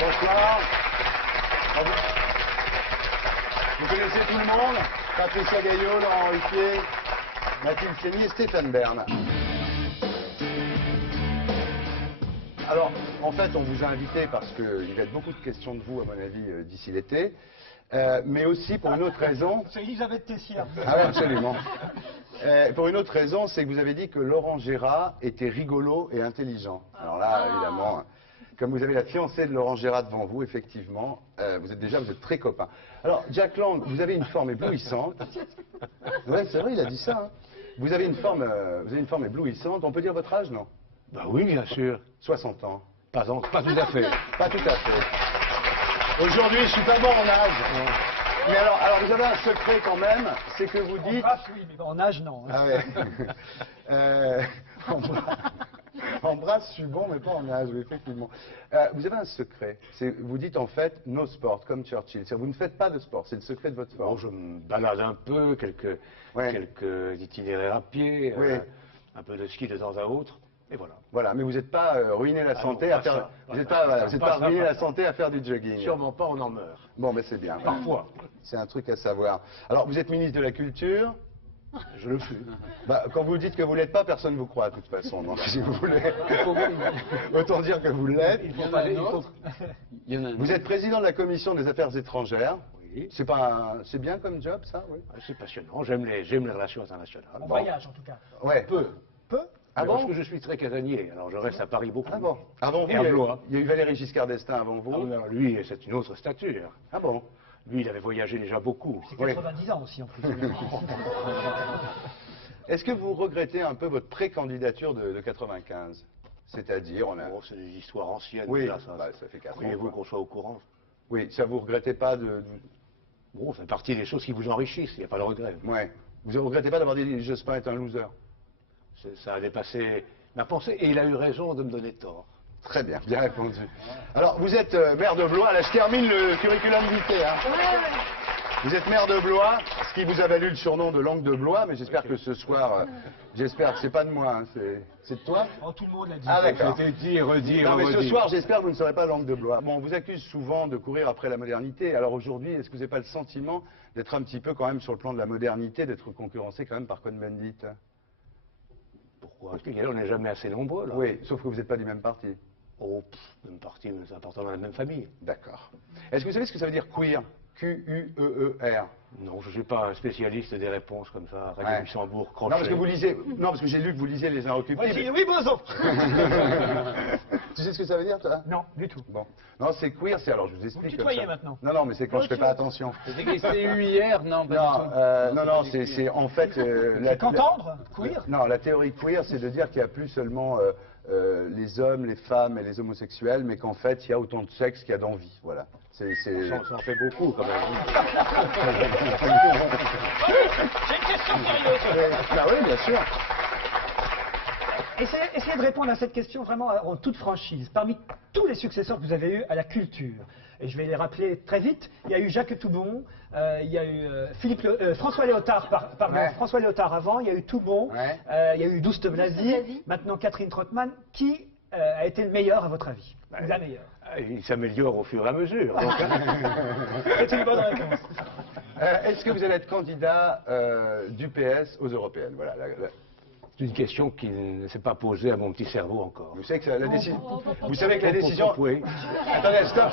Bonsoir. Vous connaissez tout le monde? Patricia Gaillot, Laurent Ruquier, Mathilde Seigny et Stéphane Bern. Alors, en fait, on vous a invité parce qu'il va y avoir beaucoup de questions de vous, à mon avis, d'ici l'été. Mais aussi pour une autre raison. C'est Elisabeth Tessier. Ah oui, absolument. Pour une autre raison, c'est que vous avez dit que Laurent Gérard était rigolo et intelligent. Alors là, évidemment, comme vous avez la fiancée de Laurent Gérard devant vous, effectivement, vous êtes très copains. Alors, Jack Lang, vous avez une forme éblouissante. Ouais, c'est vrai, il a dit ça. Hein. Vous avez une forme éblouissante. On peut dire votre âge, non? Bah oui, bien sûr. 60 ans. Pas tout à fait. Pas tout à fait. Aujourd'hui, je suis pas bon en âge. Mais alors, vous avez un secret quand même, c'est que vous dites... En brasse, oui, mais en âge, non. Ah ouais. En brasse, je suis bon, mais pas en âge, oui, effectivement. Vous avez un secret. Vous dites en fait no sport, comme Churchill. Vous ne faites pas de sport, c'est le secret de votre forme. Bon, je me balade un peu, quelques itinéraires à pied, un peu de ski de temps à autre, et voilà. Voilà, mais vous n'êtes pas ruiné la santé à faire... Vous n'êtes pas ruiné la santé à faire du jogging. Sûrement pas, on en meurt. Bon, mais c'est bien. Parfois. C'est un truc à savoir. Alors, vous êtes ministre de la Culture. Je le suis. Bah, quand vous dites que vous ne l'êtes pas, personne ne vous croit, de toute façon. Donc, si vous voulez, autant dire que vous l'êtes. Vous êtes président de la Commission des Affaires étrangères. Oui. C'est bien comme job, ça, oui. C'est passionnant, j'aime les relations internationales. On voyage, en tout cas. Ouais. Peu. Ah bon? Parce que je suis très casanier, alors je reste à Paris beaucoup. Ah bon? Avant vous, Et à Blois. il y a eu Valéry Giscard d'Estaing avant vous. Ah, non, lui, c'est une autre stature. Ah bon? Lui, il avait voyagé déjà beaucoup. C'est 90 ans aussi, en plus. Est-ce que vous regrettez un peu votre pré-candidature de 95? C'est-à-dire, Oh, c'est des histoires anciennes. Oui, là, ça fait 4 ans. Croyez-vous qu'on soit au courant? Oui, ça vous regrettez pas de... Bon, ça fait partie des choses qui vous enrichissent, il n'y a pas de regret. Ouais. Vous ne regrettez pas d'avoir dit Jospin est un loser? Ça a dépassé ma pensée, et il a eu raison de me donner tort. Très bien, bien répondu. Alors, vous êtes maire de Blois. Là, je termine le curriculum vitae. Hein. Vous êtes maire de Blois, ce qui vous a valu le surnom de langue de Blois, mais j'espère que ce soir, j'espère que c'est pas de moi, hein, c'est de toi? Oh, tout le monde l'a dit. Ah d'accord. C'était dit, redit, Non, mais ce redit. soir, j'espère que vous ne serez pas langue de Blois. Bon, on vous accuse souvent de courir après la modernité. Alors aujourd'hui, est-ce que vous n'avez pas le sentiment d'être un petit peu quand même sur le plan de la modernité, d'être concurrencé quand même par Cohn-Bendit? Pourquoi? Parce qu'on n'est jamais assez nombreux, là. Oui, sauf que vous n'êtes pas du même parti. Oh, même parti, mais c'est important dans la même famille. D'accord. Est-ce que vous savez ce que ça veut dire queer? Q-U-E-E-R. Non, je ne suis pas un spécialiste des réponses comme ça, Radio Ouais. Luxembourg, Non, parce que vous lisez. Non, parce que j'ai lu que vous lisez Les Inrecuptibles. Oui, bonjour. Tu sais ce que ça veut dire, toi? Non, du tout. Bon. Non, c'est queer, c'est alors je vous explique. Vous comme tutoyez ça. maintenant. Non, mais c'est quand je fais pas attention. C'était écrit CU hier, non, Non, c'est en fait. Qu'entendre? Queer? Non, la théorie queer, c'est de dire qu'il n'y a plus seulement les hommes, les femmes et les homosexuels, mais qu'en fait, il y a autant de sexe qu'il y a d'envie. Voilà. Ça en fait beaucoup, quand même. J'ai une question sérieuse. Bah oui, bien sûr. Essayez de répondre à cette question vraiment en toute franchise. Parmi tous les successeurs que vous avez eus à la culture, et je vais les rappeler très vite, il y a eu Jacques Toubon, il y a eu François Léotard, François Léotard avant, il y a eu Toubon, il y a eu Douste Blazy, maintenant Catherine Trottmann. Qui a été le meilleur à votre avis? Ou la meilleure? Il s'améliore au fur et à mesure. Donc, C'est une bonne réponse. Est-ce que vous allez être candidat du PS aux européennes? Voilà. c'est une question qui ne s'est pas posée à mon petit cerveau encore. Vous savez que la décision. Vous savez que la décision. Oui. Attendez, stop.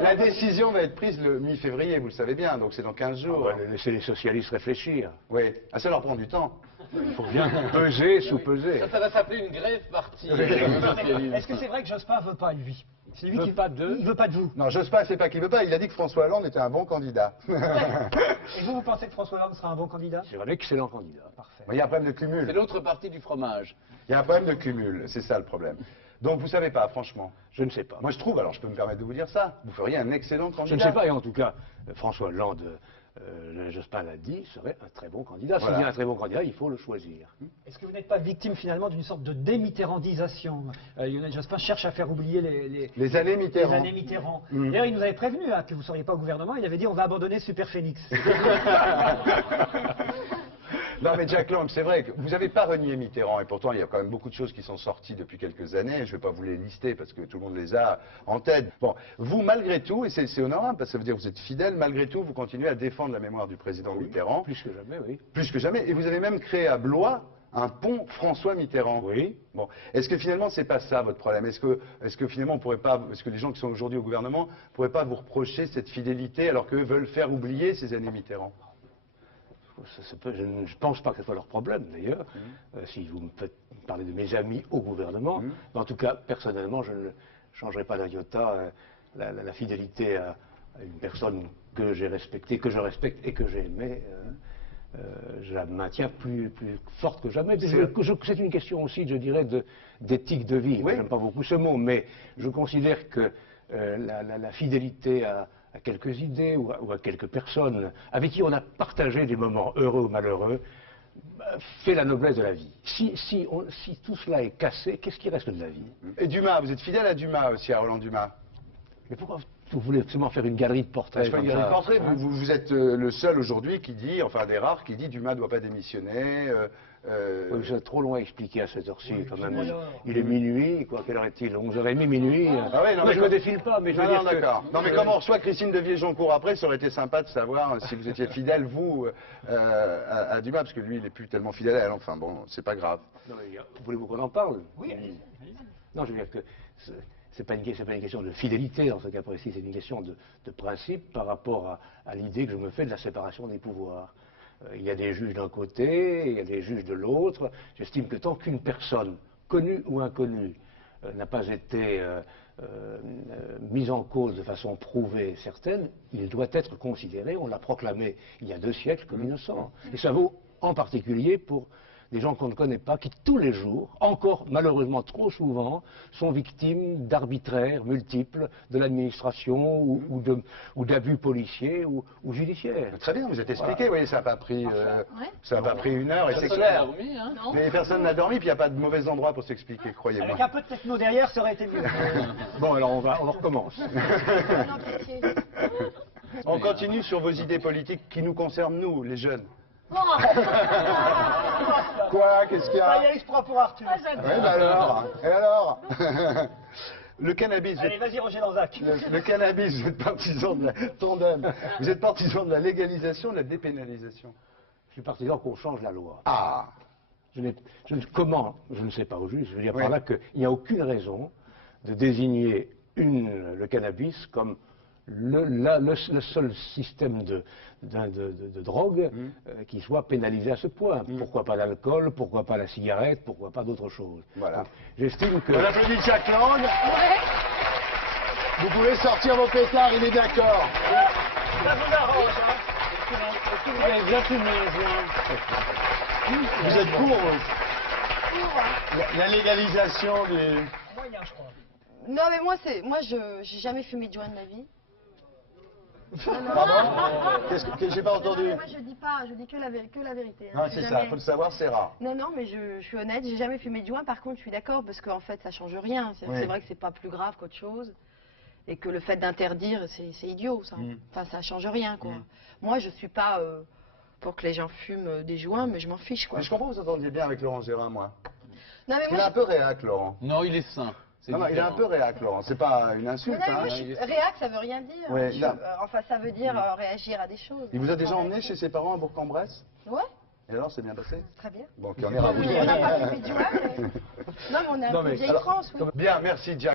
La décision va être prise le mi-février, vous le savez bien, donc c'est dans 15 jours. On va laisser les socialistes réfléchir. Oui. Ah, ça leur prend du temps. Il faut bien peser, sous-peser. Ça va s'appeler une grève partie. Est-ce que c'est vrai que Jospin ne veut pas, lui? C'est lui qui pas de... Il veut pas de vous. Non, Jospin, c'est pas qu'il veut pas. Il a dit que François Hollande était un bon candidat. Et vous pensez que François Hollande sera un bon candidat? C'est un excellent candidat. Parfait. Mais il y a un problème de C'est cumul. l'autre partie du fromage. Il y a un problème de cumul, c'est ça le problème. Donc vous savez pas, franchement. Je ne sais pas. Moi je trouve, alors je peux me permettre de vous dire ça, vous feriez un excellent candidat. Je ne sais pas, et en tout cas, François Hollande, Jospin l'a dit, serait un très bon candidat. Voilà. S'il y a un très bon candidat, il faut le choisir. Est-ce que vous n'êtes pas victime finalement d'une sorte de démitterrandisation? Lionel Jospin cherche à faire oublier Les années Mitterrand. les années Mitterrand. D'ailleurs, il nous avait prévenu que vous ne seriez pas au gouvernement. Il avait dit on va abandonner Super Phoenix. Non mais Jack Lang, c'est vrai que vous n'avez pas renié Mitterrand et pourtant il y a quand même beaucoup de choses qui sont sorties depuis quelques années. Je ne vais pas vous les lister parce que tout le monde les a en tête. Bon, vous malgré tout, et c'est honorable parce que ça veut dire que vous êtes fidèle, malgré tout vous continuez à défendre la mémoire du président Mitterrand. Plus que jamais, oui. Plus que jamais. Et vous avez même créé à Blois un pont François Mitterrand. Oui. Bon, est-ce que finalement c'est pas ça votre problème? Est-ce que finalement on pourrait pas, est-ce que les gens qui sont aujourd'hui au gouvernement pourraient pas vous reprocher cette fidélité alors qu'eux veulent faire oublier ces années Mitterrand? Je ne pense pas que ce soit leur problème d'ailleurs, si vous me faites parler de mes amis au gouvernement. Mais en tout cas, personnellement, je ne changerai pas d'un iota la fidélité à une personne que j'ai respectée, que je respecte et que j'ai aimée. Je la maintiens plus forte que jamais. C'est une question aussi, je dirais, d'éthique de vie. Oui. Je n'aime pas beaucoup ce mot, mais je considère que la fidélité à quelques idées ou à quelques personnes avec qui on a partagé des moments heureux ou malheureux fait la noblesse de la vie. Si tout cela est cassé, qu'est-ce qui reste de la vie? Et Dumas, vous êtes fidèle à Dumas aussi, à Roland Dumas? Mais pourquoi vous voulez absolument faire une galerie de portraits? Je fais une galerie de portraits. Vous êtes le seul aujourd'hui qui dit, enfin des rares, qui dit Dumas ne doit pas démissionner. Oui, vous êtes trop loin à expliquer à cette heure-ci, quand même. Il est minuit, quoi. Quelle heure est-il? 11h30, minuit. Ah oui, non, mais je ne me défile pas, mais je veux non, dire que... d'accord. Non, mais comme on reçoit Christine Devier-Joncourt après, ça aurait été sympa de savoir si vous étiez fidèle, vous, à Dumas, parce que lui, il n'est plus tellement fidèle à elle. Enfin bon, c'est pas grave. Non, mais, voulez-vous qu'on en parle? Oui, allez-y. Non, je veux dire que c'est pas une question de fidélité dans ce cas précis, c'est une question de principe par rapport à l'idée que je me fais de la séparation des pouvoirs. Il y a des juges d'un côté, il y a des juges de l'autre. J'estime que tant qu'une personne, connue ou inconnue, n'a pas été mise en cause de façon prouvée et certaine, il doit être considéré, on l'a proclamé il y a 2 siècles, comme innocent. Et ça vaut en particulier pour des gens qu'on ne connaît pas, qui tous les jours, encore malheureusement trop souvent, sont victimes d'arbitraires multiples de l'administration ou d'abus policiers ou judiciaires. Très bien, vous êtes expliqué, vous voyez, ça n'a pas pris, ça n'a pas pris 1 heure et c'est Personne n'a clair. dormi, hein. Mais personne n'a dormi, puis il n'y a pas de mauvais endroit pour s'expliquer, croyez-moi. Avec un peu de techno derrière, ça aurait été mieux. Bon, alors on recommence. Non, pitié. On continue sur vos idées politiques qui nous concernent, nous, les jeunes. Quoi? Qu'est-ce qu'il y Ah, il y a? a exploit pour Arthur. Oui, bah alors. Et alors? Le cannabis, Allez, vas-y, Roger Lanzac. le cannabis, vous êtes partisan de la tandem. Vous êtes partisan de la légalisation, de la dépénalisation. Je suis partisan qu'on change la loi. Ah. Comment? Je ne sais pas au juste. Je veux dire Oui. par là qu'il n'y a aucune raison de désigner le cannabis comme le seul système de drogue qui soit pénalisé à ce point. Pourquoi pas l'alcool? Pourquoi pas la cigarette? Pourquoi pas d'autres choses? Voilà. J'estime que... On applaudit Jack Lang. Vous pouvez sortir vos pétards, il est d'accord. Ça vous arrange, hein? Allez, viens fumer, Vous êtes pour la légalisation du... Moyen, je crois. Non, mais moi, j'ai jamais fumé de joint de ma vie. Pardon? Qu'est-ce que j'ai pas entendu? Moi, je dis pas, je dis que la vérité. hein. Non, J'ai c'est jamais- ça, faut le savoir, c'est rare. Non, non, mais je suis honnête, j'ai jamais fumé de joint. Par contre, je suis d'accord parce qu'en fait, ça change rien. C'est Oui. vrai que c'est pas plus grave qu'autre chose. Et que le fait d'interdire, c'est idiot, ça. Enfin, ça change rien, quoi. Moi, je suis pas pour que les gens fument des joints, mais je m'en fiche, quoi. Mais je comprends que vous entendiez bien avec Laurent Gérard, moi. Non, mais Il est un peu réac, Laurent. Non, il est sain. C'est Non, non, il est un différent. peu réac, Laurent. C'est pas une insulte, non, mais hein. moi, réac, ça veut rien dire. Ouais, Je- là. enfin, ça veut dire réagir à des choses. Il vous a déjà emmené chez ses parents à Bourg-en-Bresse? Ouais, Et alors, c'est bien passé? très bien. Bon, ok, on est ravis. On n'a pas fumé de joint, mais... Non, mais on est un peu vieille France, oui. Bien, merci, Jack.